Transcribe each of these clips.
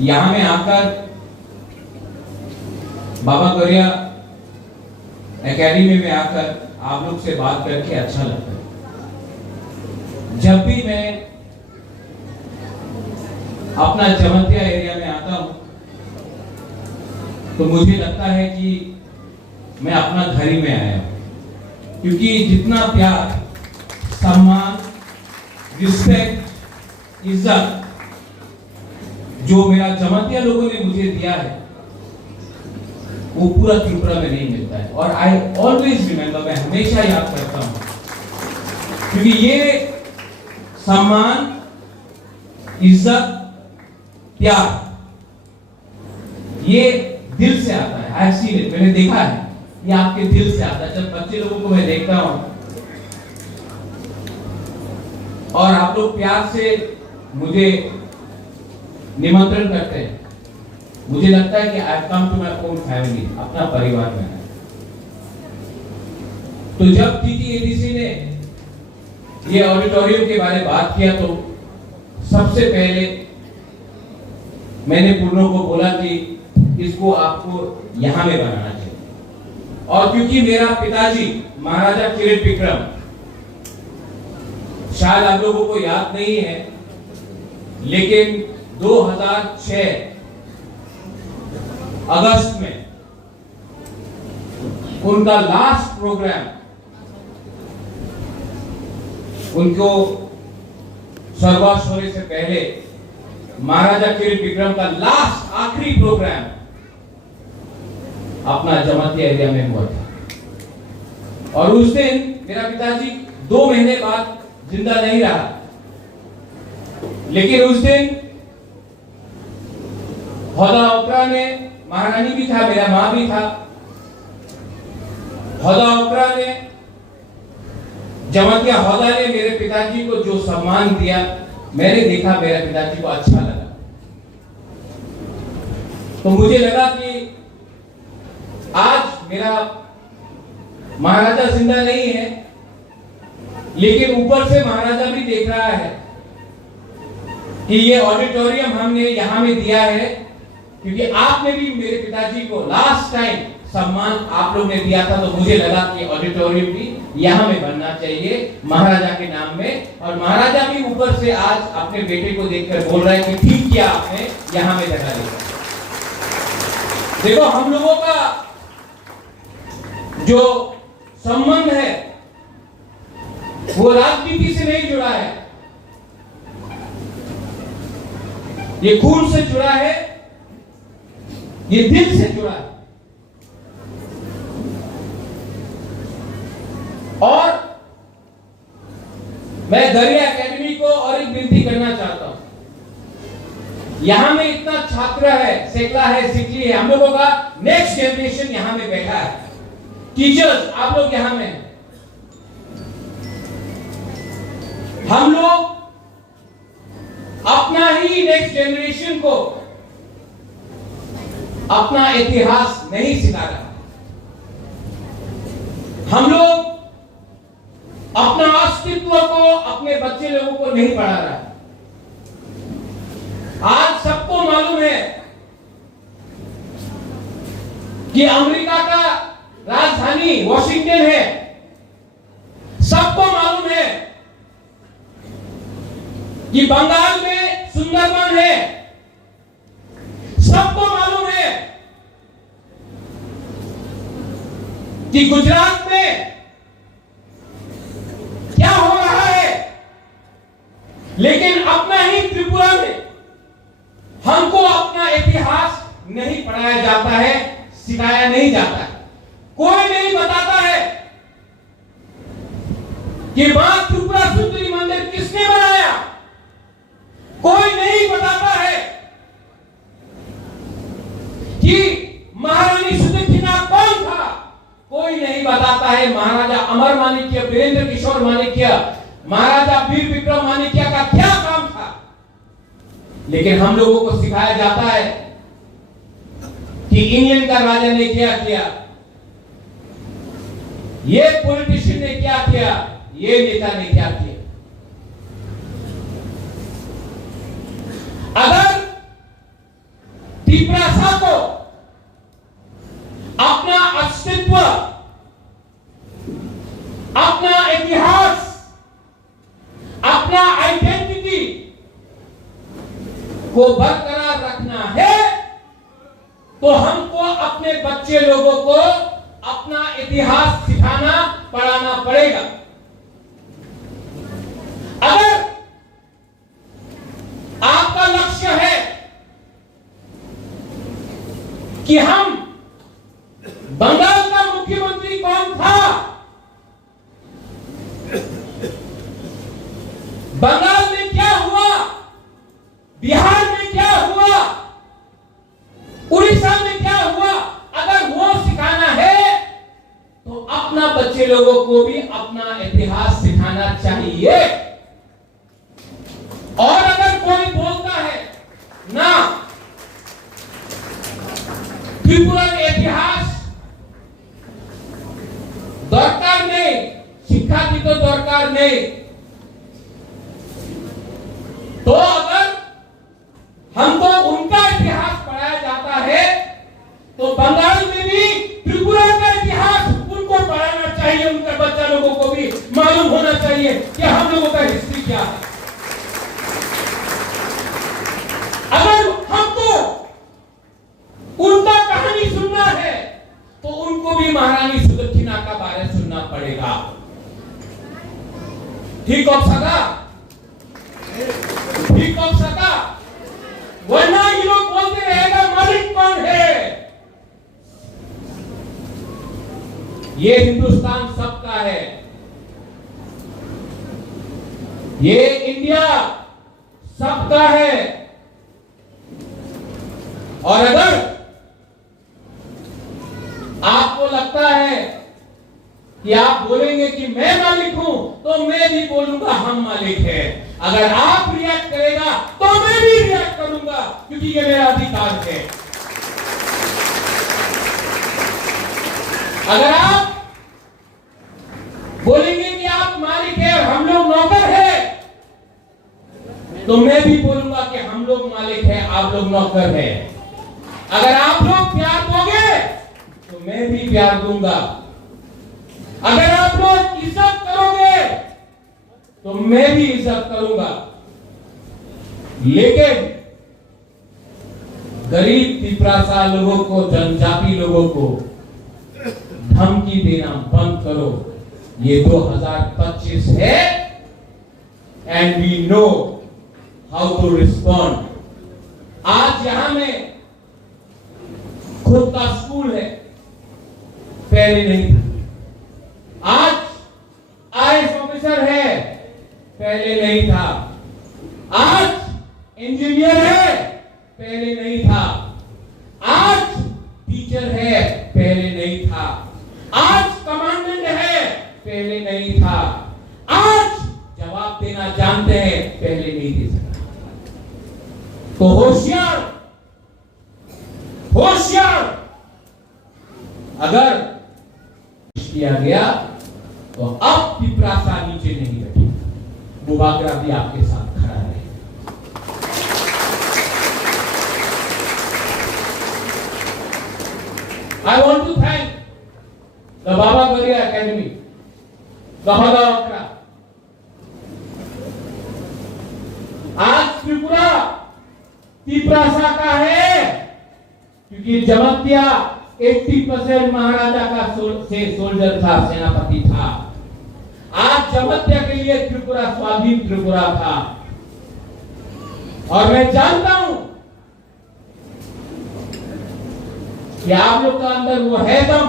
यहाँ में आकर बाबा गौरिया एकेडमी में आकर आप लोग से बात करके अच्छा लगता है। जब भी मैं अपना जमतिया एरिया में आता हूं तो मुझे लगता है कि मैं अपना घर ही में आया हूं, क्योंकि जितना प्यार, सम्मान, रिस्पेक्ट, इज्जत जो मेरा जमतिया लोगों ने मुझे दिया है वो पूरा त्रिपुरा में नहीं मिलता है। और आई ऑलवेज रिमेंबर, मैं हमेशा याद करता हूं, क्योंकि ये सम्मान, इज्जत, प्यार ये दिल से आता है। आई सीन इट, मैंने देखा है, ये आपके दिल से आता है। जब बच्चे लोगों को मैं देखता हूं और आप लोग प्यार से मुझे निमंत्रण करते हैं, मुझे लगता है कि I have come to my own family, अपना परिवार में है। तो जब टीटीएडीसी ने ये ऑडिटोरियम के बारे में बात किया तो सबसे पहले मैंने पूर्णों को बोला कि इसको आपको यहां में बनाना चाहिए। और क्योंकि मेरा पिताजी महाराजा किरीट विक्रम, शायद आप लोगों को याद नहीं है, लेकिन 2006 अगस्त में उनका लास्ट प्रोग्राम, उनको स्वर्गवास होने से पहले महाराजा किरीट विक्रम का लास्ट आखिरी प्रोग्राम अपना जमतिया एरिया में हुआ था। और उस दिन मेरा पिताजी 2 महीने बाद जिंदा नहीं रहा, लेकिन उस दिन हौदा ओकरा ने, महारानी भी था, मेरा मां भी था, हौदा ओकरा ने, जमतिया हौदा ने मेरे पिताजी को जो सम्मान दिया, मैंने देखा मेरे पिताजी को अच्छा लगा। तो मुझे लगा कि आज मेरा महाराजा जिंदा नहीं है, लेकिन ऊपर से महाराजा भी देख रहा है कि ये ऑडिटोरियम हमने यहां में दिया है, क्योंकि आपने भी मेरे पिताजी को लास्ट टाइम सम्मान आप लोग ने दिया था। तो मुझे लगा कि ऑडिटोरियम भी यहां में बनना चाहिए महाराजा के नाम में। और महाराजा भी ऊपर से आज अपने बेटे को देखकर बोल रहे हैं कि ठीक किया आपने यहां में जगह दी। देखो, हम लोगों का जो संबंध है वो राजनीति से नहीं जुड़ा है, ये खून से जुड़ा है, ये दिल से जुड़ा है। और मैं गौरिया एकेडमी को और एक विनती करना चाहता हूं। यहां में इतना छात्र है, सेकला है, सिकली है, हम लोगों का नेक्स्ट जनरेशन यहां में बैठा है, टीचर्स आप लोग यहां में, हम लोग अपना ही नेक्स्ट जनरेशन को अपना इतिहास नहीं सिखा रहा। हम लोग अपना अस्तित्व को अपने बच्चे लोगों को नहीं पढ़ा रहा। आज सबको मालूम है कि अमेरिका का राजधानी वॉशिंगटन है, सबको मालूम है कि बंगाल में सुंदरबन है, सबको मालूम है कि गुजरात में क्या हो रहा है, लेकिन अपना ही त्रिपुरा में हमको अपना इतिहास नहीं पढ़ाया जाता है, सिखाया नहीं जाता है। कोई नहीं बताता है कि मां त्रिपुरा सुंदरी मंदिर किसने बनाया, कोई नहीं बताता है कि महारानी सुदक्षिणा कौन था, कोई नहीं बताता है महाराजा अमर माणिक्य, वीरेंद्र किशोर माणिक्य, महाराजा वीर विक्रम माणिक्य का क्या काम था। लेकिन हम लोगों को सिखाया जाता है कि इंग्लैंड का राजा ने क्या किया, ये पॉलिटिशियन ने क्या किया, ये नेता ने क्या किया। अगर त्रिपुरा को अपना अस्तित्व, अपना इतिहास, अपना आइडेंटिटी को बरकरार रखना है, तो हमको अपने बच्चे लोगों को अपना इतिहास सिखाना पढ़ाना पड़ेगा। अगर आपका लक्ष्य है कि हम बंगाल का मुख्यमंत्री कौन था, बंगाल में क्या हुआ, बिहार में क्या हुआ, उड़ीसा में क्या हुआ, अगर वो सिखाना है तो अपना बच्चे लोगों को भी अपना इतिहास सिखाना चाहिए। और अगर कोई बोलता है ना त्रिपुरा के इतिहास दरकार नहीं, शिक्षा की तो दरकार नहीं, तो अगर हमको उनका इतिहास पढ़ाया जाता है तो बंगाल में भी त्रिपुरा का इतिहास उनको पढ़ाना चाहिए, उनके बच्चा लोगों को भी मालूम होना चाहिए कि हम लोगों का हिस्ट्री क्या है। अगर हमको उनका कहानी सुनना है तो उनको भी महारानी सुदक्षिणा का बारे सुनना पड़ेगा। ठीक हो सका, ठीक हो सका, वरना ये लोग बोलते रहेगा मालिक कौन है। ये हिंदुस्तान सबका है, ये इंडिया सबका है। और अगर आपको लगता है कि आप बोलेंगे कि मैं मालिक हूं, तो मैं भी बोलूंगा हम मालिक हैं। अगर आप रिएक्ट करेगा तो मैं भी रिएक्ट करूंगा, क्योंकि ये मेरा अधिकार है। अगर आप बोलेंगे कि आप मालिक हैं और हम लोग नौकर हैं, तो मैं भी बोलूंगा कि हम लोग मालिक हैं, आप लोग नौकर हैं। अगर आप लोग प्यार दोगे तो मैं भी प्यार दूंगा। अगर आप लोग इज्जत करोगे तो मैं भी इज्जत करूंगा। लेकिन गरीब त्रिपुरा लोगों को, जनजाति लोगों को धमकी देना बंद करो। ये 2025 है and we know how to respond. आज यहां में खुद का स्कूल है, पहले नहीं था। आज आईएएस ऑफिसर है, पहले नहीं था। आज इंजीनियर है, पहले नहीं था। आज टीचर है, पहले नहीं था। आज कमांडेंट है, पहले नहीं था। आज जवाब देना जानते हैं, पहले नहीं दे सका। तो होशियार, होशियार, अगर किया गया तो अब पिपरासा नीचे नहीं बैठेगा, मुबागरा भी आपके साथ खड़ा है। I want to thank the Baba Garia Academy, the Hadaokra. आज त्रिपुरा पिपरासा का है, क्योंकि जमत्या 80% महाराजा का सोल्जर था, सेनापति था। आज जमत्या के लिए त्रिपुरा स्वाधीन त्रिपुरा था। और मैं जानता हूं कि आप लोग का अंदर वो है दम।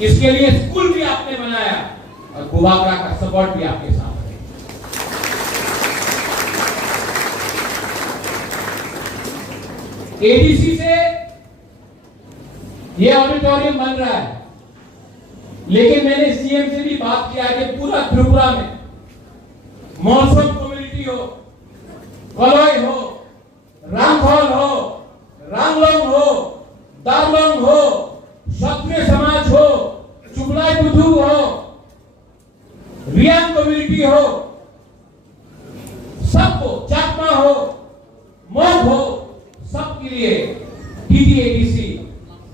इसके लिए स्कूल भी आपने बनाया और गुवागरा का सपोर्ट भी आपके साथ है। एडीसी से ये ऑडिटोरियम बन रहा है, लेकिन मैंने सीएम से भी बात किया कि पूरा त्रिपुरा में मौसम कम्युनिटी हो, कलोई हो, रामखोल हो, रांगलोंग हो, दारलोंग हो, क्षत्रिय समाज हो, चुगलाई बुधू हो, रियांग कम्युनिटी हो, सबको, चाकमा हो, मोग हो, सब के लिए TTADC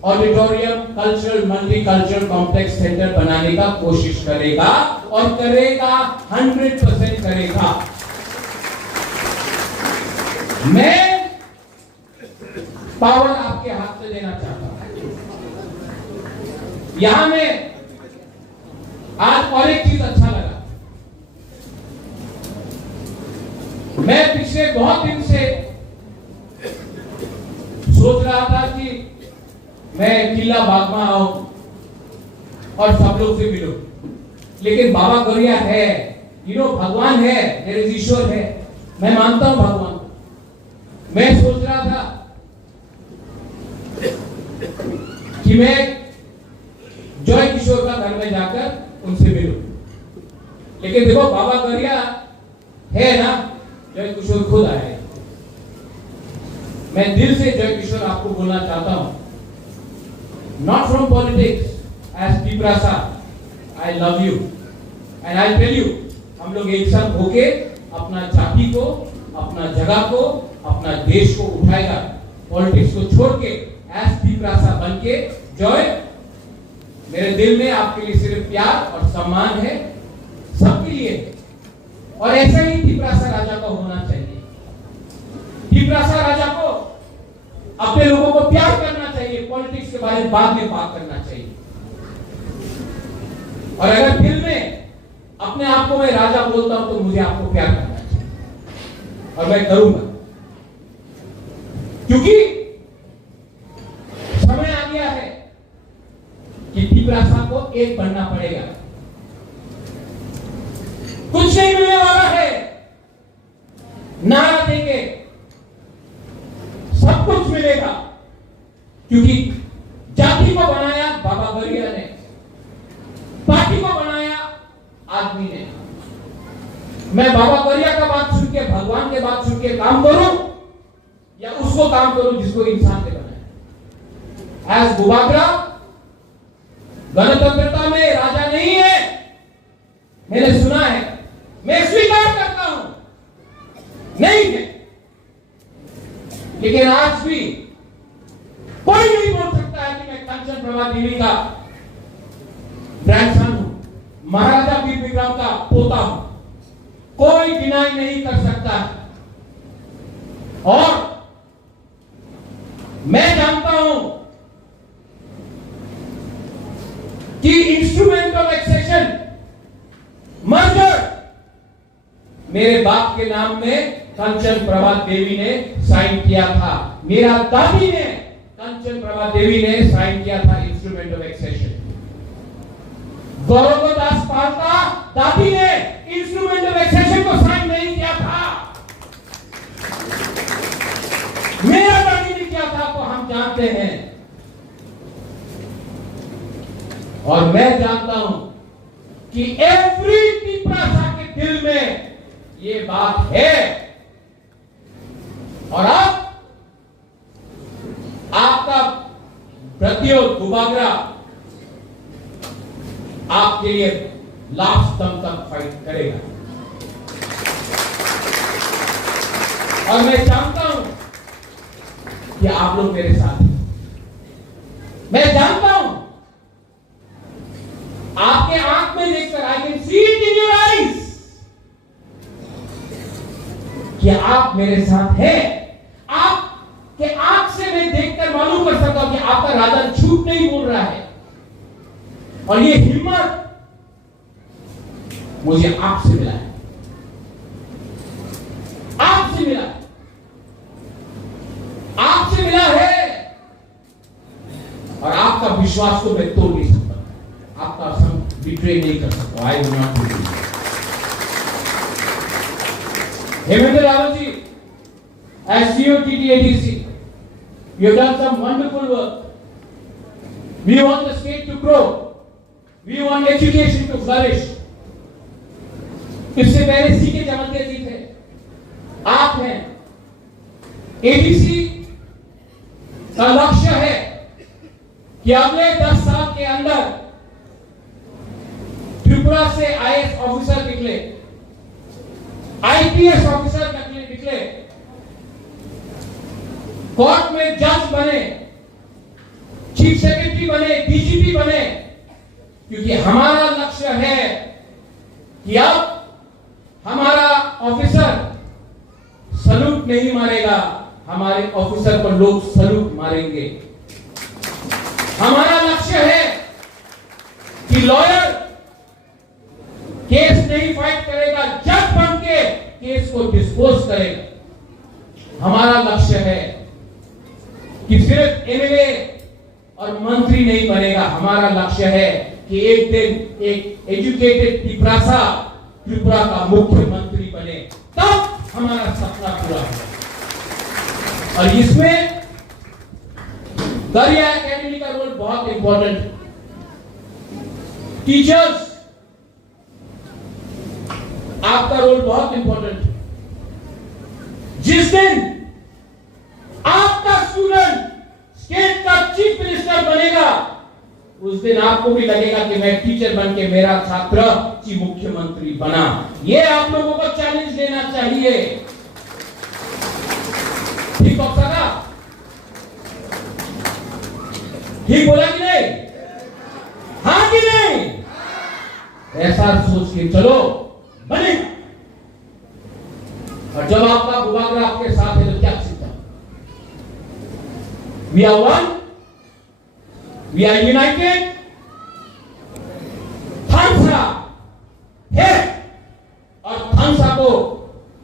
auditorium cultural multicultural complex centre बनाने का कोशिश करेगा और करेगा, 100% करेगा। मैं पावर आपके हाथ से देना चाहता हूं। यहां में आज और एक चीज अच्छा लगा, मैं पिछले बहुत दिन से सोच रहा था कि मैं किला बाग में आऊं और सब लोग से मिलूं, लेकिन बाबा गौरिया है, भगवान है, मेरे ईश्वर है, मैं मानता हूं भगवान। मैं सोच रहा था कि मैं जॉय किशोर का घर में जाकर उनसे मिलूं, लेकिन देखो बाबा गौरिया है ना, जॉय किशोर खुद आए। मैं दिल से जॉय किशोर आपको बोलना चाहता हूं, not from politics, as Piprasa, I love you and I tell you, हम लोग एक साथ होके अपना जाति को, अपना जगह को, अपना देश को उठाएगा, पॉलिटिक्स को छोड़ के as Piprasa बन के। जॉय, मेरे दिल में आपके लिए सिर्फ प्यार और सम्मान है, सबके लिए, और ऐसा ही पिपरासा राजा को होना चाहिए। पिपरासा राजा को अपने लोगों को प्यार करना चाहिए, पॉलिटिक्स के बारे में बाद में बात करना चाहिए। और अगर दिल में अपने आप को मैं राजा बोलता हूं तो मुझे आपको प्यार करना चाहिए, और मैं करूंगा, क्योंकि समय आ गया है कि पिपरासा को एक बनना पड़ेगा। कुछ नहीं मिलने वाला है, नारा देंगे सब कुछ मिलेगा, क्योंकि जाति को बनाया बाबा गौरिया ने, पार्टी को बनाया आदमी ने। मैं बाबा गौरिया का बात सुन के, भगवान के बात सुन के काम करूं या उसको काम करूं जिसको इंसान ने बनाया। एज गुबागरा गणतंत्रता में राजा नहीं है, मैंने सुना है, मैं स्वीकार करता हूं, नहीं है, लेकिन आज भी कोई नहीं बोल सकता है कि मैं कंचन प्रभा देवी का ग्रैंडसन हूं, महाराजा वीर विक्रम का पोता हूं, कोई डिनाई नहीं कर सकता। और मैं जानता हूं कि इंस्ट्रूमेंट ऑफ एक्सेशन मर्जर मेरे बाप के नाम में कंचन प्रभा देवी ने साइन किया था, मेरा दादी ने, कंचन प्रभा देवी ने साइन किया था इंस्ट्रूमेंट ऑफ एक्सेशन। गौरवदास पाल्टा दादी ने इंस्ट्रूमेंट ऑफ एक्सेशन को साइन नहीं किया था, मेरा दादी ने किया था, तो हम जानते हैं। और मैं जानता हूं कि एवरी पिपरासा के दिल में ये बात है, और अब आपका प्रतियोग गुबागरा आपके लिए लास्ट दम तक फाइट करेगा। और मैं जानता हूं कि आप लोग मेरे साथ हैं, मैं जानता हूं, आपके आंख में देखकर, I can see it in your eyes, कि आप मेरे साथ हैं। आपके आंख से मैं देखकर मालूम कर सकता हूं कि आपका राजा झूठ नहीं बोल रहा है, और ये हिम्मत मुझे आपसे मिला है, आपसे मिला है, आपसे मिला है। और आपका विश्वास को मैं तोड़ नहीं सकता, आपका संग बिट्रे नहीं कर सकता। I will not do this. Hemendra Rawat ji, as CEO TTADC, you have done some wonderful work. We want the state to grow. We want education to flourish. इससे पहले सीके जमलते जी थे, आप हैं। ADC का लक्ष्य है कि अगले 10 साल के अंदर त्रिपुरा से IAS ऑफिसर निकले, IPS ऑफिसर निकले, कोर्ट में जज बने, चीफ सेक्रेटरी बने, डीजीपी बने, क्योंकि हमारा लक्ष्य है कि अब हमारा ऑफिसर सलूट नहीं मारेगा, हमारे ऑफिसर को लोग सलूट मारेंगे। हमारा लक्ष्य है कि लॉयर केस नहीं फाइट करेगा, जज बन के केस को डिस्पोज करेगा। हमारा लक्ष्य है कि सिर्फ एमएलए और मंत्री नहीं बनेगा, हमारा लक्ष्य है कि एक दिन एक एजुकेटेड त्रिपुरा का मुख्यमंत्री बने, तब हमारा सपना पूरा होगा। और इसमें गरिया एकेडमी का रोल बहुत इंपॉर्टेंट है। टीचर्स, आपका रोल बहुत इंपॉर्टेंट है। जिस दिन आपका स्टूडेंट स्टेट का चीफ मिनिस्टर बनेगा, उस दिन आपको भी लगेगा कि मैं टीचर बन के मेरा छात्र चीफ मुख्यमंत्री बना। ये आप लोगों को चैलेंज लेना चाहिए। ठीक होगा? ठीक बोला कि नहीं? हाँ कि नहीं? ऐसा सोच के चलो, बने। और जब आपका बुबागरा आपके साथ है तो क्या सीखा? We are one, we are united. थानसा है और थानसा को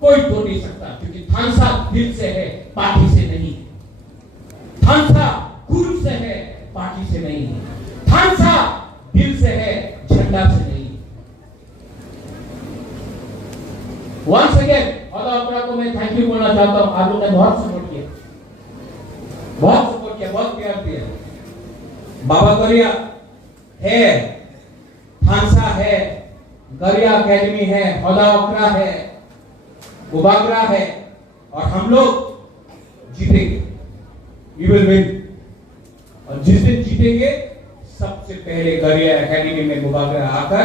कोई तोड़ नहीं सकता, क्योंकि थानसा दिल से है, पार्टी से नहीं। थानसा गुरु से है, पार्टी से नहीं। थानसा दिल से है, झंडा से नहीं। वंस अगेन ऑल को मैं थैंक यू बोलना चाहता हूं। आप लोगों ने बहुत सपोर्ट किया, बहुत सपोर्ट किया, बहुत प्यार दिया। बाबा गरिया है, थानसा है, गरिया एकेडमी है, हौदा है, बुबागरा है, और हम लोग जीतेंगे। We will win। और जिस दिन जीतेंगे, सबसे पहले गरिया एकेडमी में बुबागरा आकर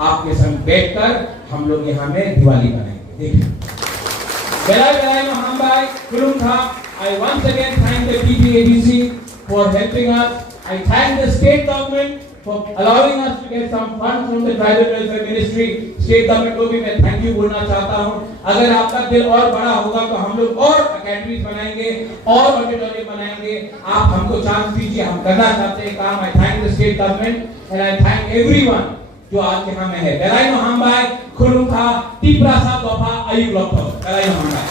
आपके संग बैठकर हम लोग यहाँ में दिवाली मनाएंगे। देखिए, I once again thank the TPADC for helping us. I thank the state government for allowing us to get some funds from the Tribal Welfare Ministry. State government को भी मैं thank you बोलना चाहता हूँ। अगर आपका दिल और बड़ा होगा तो हम लोग और अकेडमीज बनाएंगे और ऑडिटोरियम बनाएंगे। आप हमको चांस दीजिए, हम करना चाहते हैं काम। I thank the state government and I thank everyone जो आज यहाँ में है। Belai no hambai, khulungkha, tiprasa dopa ayub lokto। Belai no hambai।